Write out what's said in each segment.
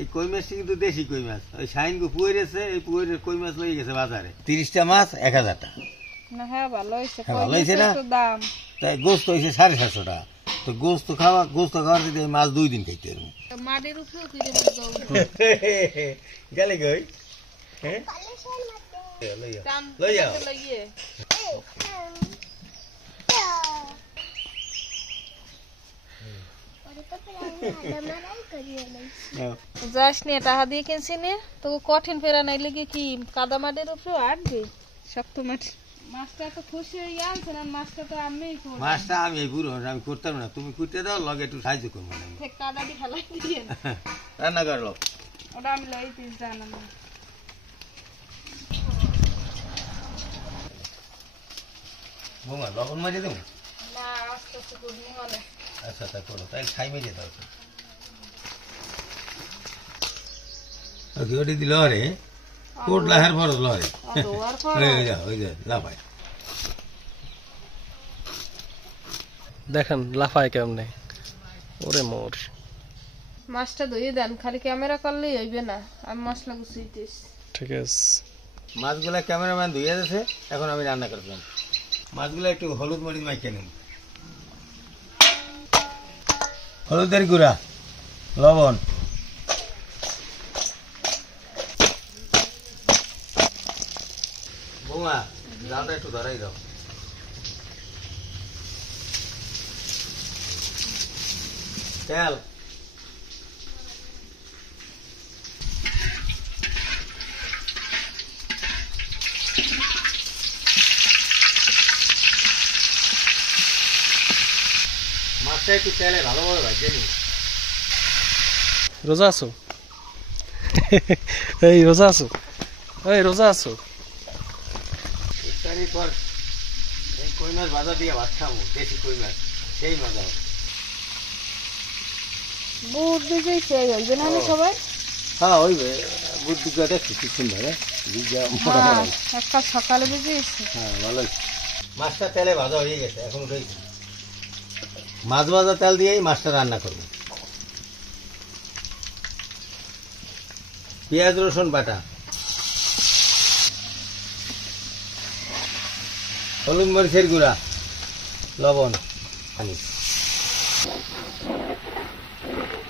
এই কই মাছটি কিন্তু দেশি কই মাছ। ওই শাহিনগু পুকুরেছে, এই পুকুরের কই মাছ লই গেছে বাজারে। 30টা মাছ 1000 টাকা। না হ্যাঁ ভালো হইছে। ভালো হইছে না? দাম। তাই গোস্ত হইছে 750 টাকা। তো গোস্ত খাওয়ার যদি মাছ 2 দিন খাইতে পারবো। মাটির উপরে কি দেব গেলে কই? হ্যাঁ? লই যাও। যাস নিয়ে টাকা দিয়ে কিনছি নে তো কঠিন ফেরা নাই লেগে কি কাদা মাটির উপরে আটবে শক্ত মাটি। মাছটা তো খুশি হয়ে আনছে না, মাছটা তো আমি মাছটা আমি এই বুড়ো আমি করতাম না, তুমি কুটে দাও, লগে একটু সাহায্য করবো। কাদা দিয়ে ফেলাই দিয়ে রান্না করলো ওটা আমি লই পিস জানাম বৌমা লবণ মারিয়ে দেবো না আস্তে আস্তে করবো মানে। আচ্ছা তা করো, তাই খাই মেরে দাও। ওটি দিল রে কোট লাহার পর লরে ওই যে লাফায় দেখেন লাফায় কেমনে। ওরে মোর মাছটা ধুয়ে দেন, খালি ক্যামেরা করলেই হইবে না, আমি মশলা গুছিয়েছি। ঠিক আছে, মাছগুলা ক্যামেরাম্যান ধুয়ে দিয়েছে, এখন আমি রান্না করলাম। মাছগুলা একটু হলুদ মরিচ মাখিয়ে নেব, হলুদের গুঁড়া, লবণ, বৌমা জালটা একটু ধরাই দাও। তেল, মাছটা একটু তেলে ভালোভাবে ভাজিয়ে নিই। রোজা আছো? এই রোজা আছো? এই রোজা আছো? ইফতারির পর এই কই মাছ ভাজা দিয়ে ভাত খাবো, দেশি কই মাছ, সেই মজা হবে। বুট দিয়ে খেয়ে যাবে না সবাই? হ্যাঁ ওই বুট দুটো দেখছি কি সুন্দর, একটা সকালে ভিজিয়েছি। হ্যাঁ ভালো। মাছটা তেলে ভাজা হয়ে গেছে, এখন উঠেছি। মাছ ভাজা তেল দিয়েই মাছটা রান্না করবো। পেঁয়াজ রসুন বাটা, হলুদ মরিচের গুঁড়া, লবণ, পানি।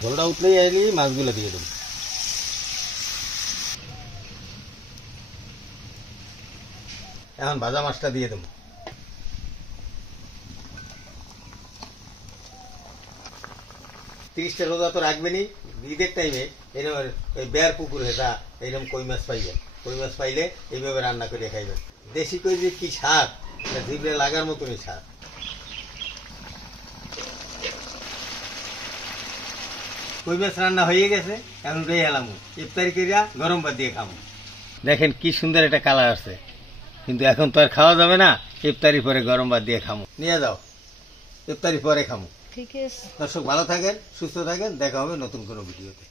ঝোলটা উঠলেই এলি মাছগুলো দিয়ে দেবো। এখন ভাজা মাছটা দিয়ে দেবো। 30টা রোজা তো রাখবেনি, ঈদের টাইমে এরকম ওই বেয়ার পুকুরে যা এইরকম কই মাছ পাইবেন, কই মাছ পাইলে এইভাবে রান্না করে খাইবেন। দেশি কই যে কি স্বাদ, জিভে লাগার মতনই স্বাদ। কই মাছ রান্না হয়ে গেছে, এখন উঠে এলাম ইফতারি করিয়া গরম ভাত দিয়ে খাবো। দেখেন কি সুন্দর একটা কালার আছে, কিন্তু এখন তো আর খাওয়া যাবে না, ইফতারি পরে গরম ভাত দিয়ে খামো। নিয়ে যাও, ইফতারি পরে খামো। ঠিক আছে। দর্শক ভালো থাকেন, সুস্থ থাকেন, দেখা হবে নতুন কোনো ভিডিওতে।